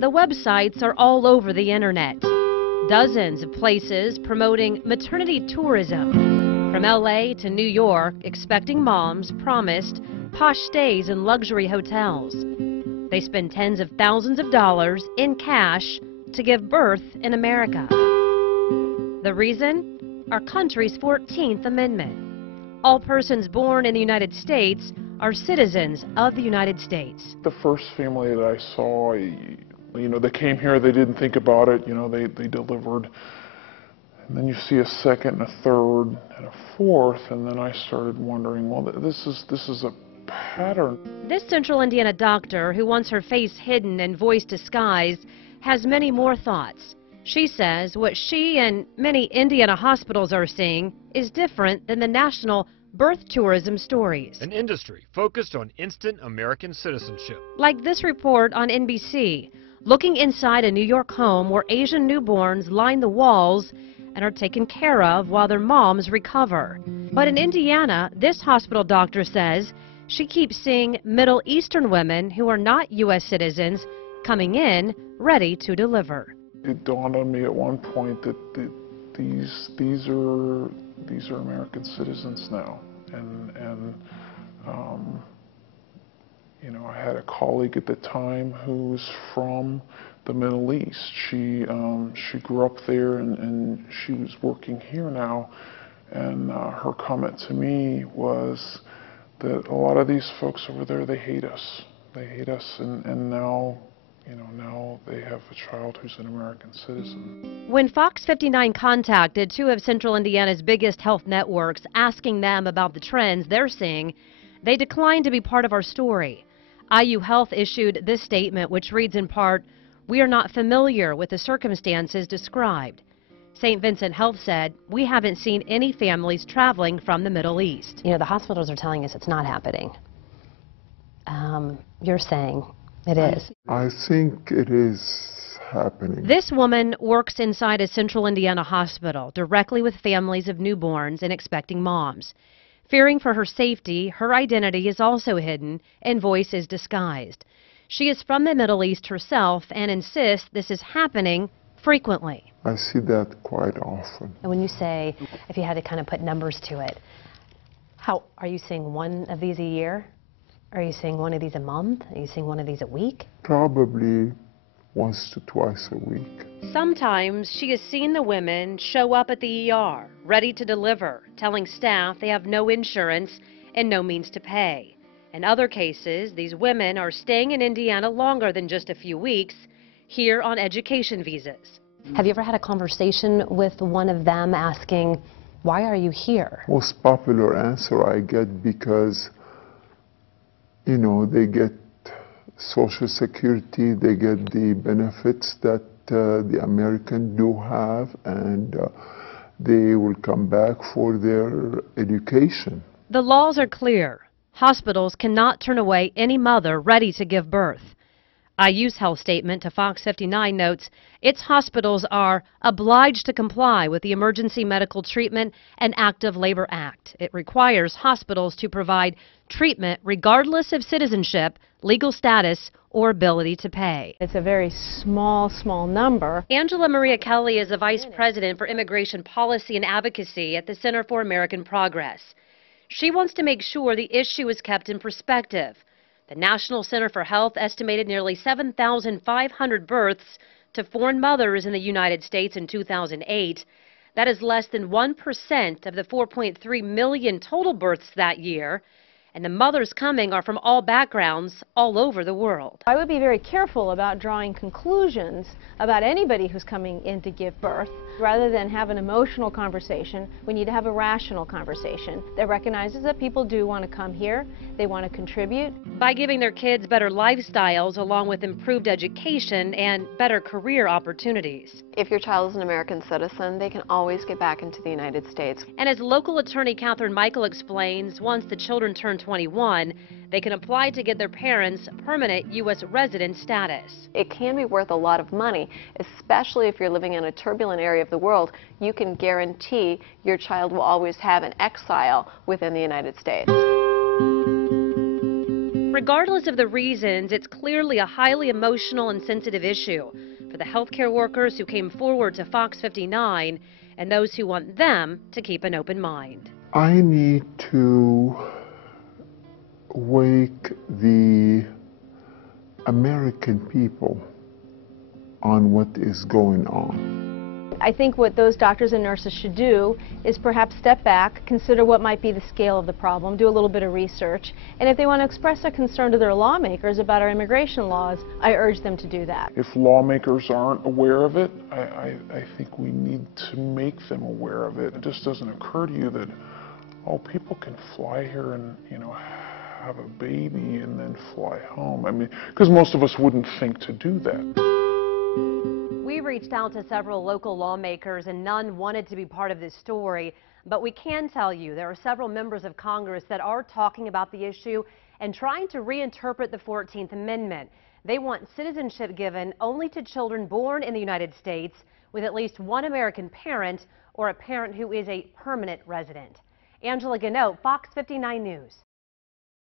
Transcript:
The websites are all over the internet. Dozens of places promoting maternity tourism. From LA to New York, expecting moms promised posh stays in luxury hotels. They spend tens of thousands of dollars in cash to give birth in America. The reason? Our country's 14th Amendment. All persons born in the United States are citizens of the United States. The first family that I saw, they came here, they didn't think about it, they delivered. And then you see a second and a third and a fourth, and then I started wondering, well, this is a pattern. This Central Indiana doctor, who wants her face hidden and voice disguised, has many more thoughts. She says what she and many Indiana hospitals are seeing is different than the national birth tourism stories. An industry focused on instant American citizenship. Like this report on NBC, looking inside a New York home where Asian newborns line the walls and are taken care of while their moms recover. But in Indiana, this hospital doctor says she keeps seeing Middle Eastern women who are not U.S. citizens coming in ready to deliver. It dawned on me at one point that these are American citizens now, and I had a colleague at the time who was from the Middle East. She grew up there and she was working here now, and her comment to me was that a lot of these folks over there, they hate us. They hate us, and now they have a child who's an American citizen. When Fox59 contacted two of Central Indiana's biggest health networks asking them about the trends they're seeing, they declined to be part of our story. IU Health issued this statement, which reads in part, "We are not familiar with the circumstances described." St. Vincent Health said, "We haven't seen any families traveling from the Middle East." The hospitals are telling us it's not happening. You're saying it is. I think it is happening. This woman works inside a Central Indiana hospital, directly with families of newborns and expecting moms. Fearing for her safety, her identity is also hidden and voice is disguised. She is from the Middle East herself and insists this is happening frequently. I see that quite often. And when you say, if you had to kind of put numbers to it, how are you seeing one of these a year? Are you seeing one of these a month? Are you seeing one of these a week? Probably once to twice a week. Sometimes she has seen the women show up at the ER, ready to deliver, telling staff they have no insurance and no means to pay. In other cases, these women are staying in Indiana longer than just a few weeks, here on education visas. Have you ever had a conversation with one of them asking, why are you here? Most popular answer I get because, they get Social Security, they get the benefits that the Americans do have, and they will come back for their education. The laws are clear. Hospitals cannot turn away any mother ready to give birth. IU's health statement to Fox59 notes its hospitals are obliged to comply with the Emergency Medical Treatment and Active Labor Act. It requires hospitals to provide treatment regardless of citizenship, legal status, or ability to pay. It's a very small number. Angela Maria Kelly is a vice president for immigration policy and advocacy at the Center for American Progress. She wants to make sure the issue is kept in perspective. The National Center for Health estimated nearly 7,500 births to foreign mothers in the United States in 2008. That is less than 1% of the 4.3 million total births that year. And the mothers coming are from all backgrounds all over the world. I would be very careful about drawing conclusions about anybody who's coming in to give birth. Rather than have an emotional conversation, we need to have a rational conversation that recognizes that people do want to come here, they want to contribute. By giving their kids better lifestyles along with improved education and better career opportunities. If your child is an American citizen, they can always get back into the United States. And as local attorney Catherine Michael explains, once the children turn 21, they can apply to get their parents permanent U.S. resident status. It can be worth a lot of money, especially if you're living in a turbulent area of the world. You can guarantee your child will always have an exile within the United States. regardless of the reasons, it's clearly a highly emotional and sensitive issue for the healthcare workers who came forward to Fox 59 and those who want them to keep an open mind. I need to wake the American people on what is going on. I think what those doctors and nurses should do is perhaps step back, consider what might be the scale of the problem, do a little bit of research, and if they want to express a concern to their lawmakers about our immigration laws, I urge them to do that. If lawmakers aren't aware of it, I think we need to make them aware of it. It just doesn't occur to you that, oh, people can fly here and, have a baby and then fly home. I mean, because most of us wouldn't think to do that. We reached out to several local lawmakers and none wanted to be part of this story, but we can tell you there are several members of Congress that are talking about the issue and trying to reinterpret the 14th Amendment. They want citizenship given only to children born in the United States with at least one American parent or a parent who is a permanent resident. Angela Ganote, Fox 59 News.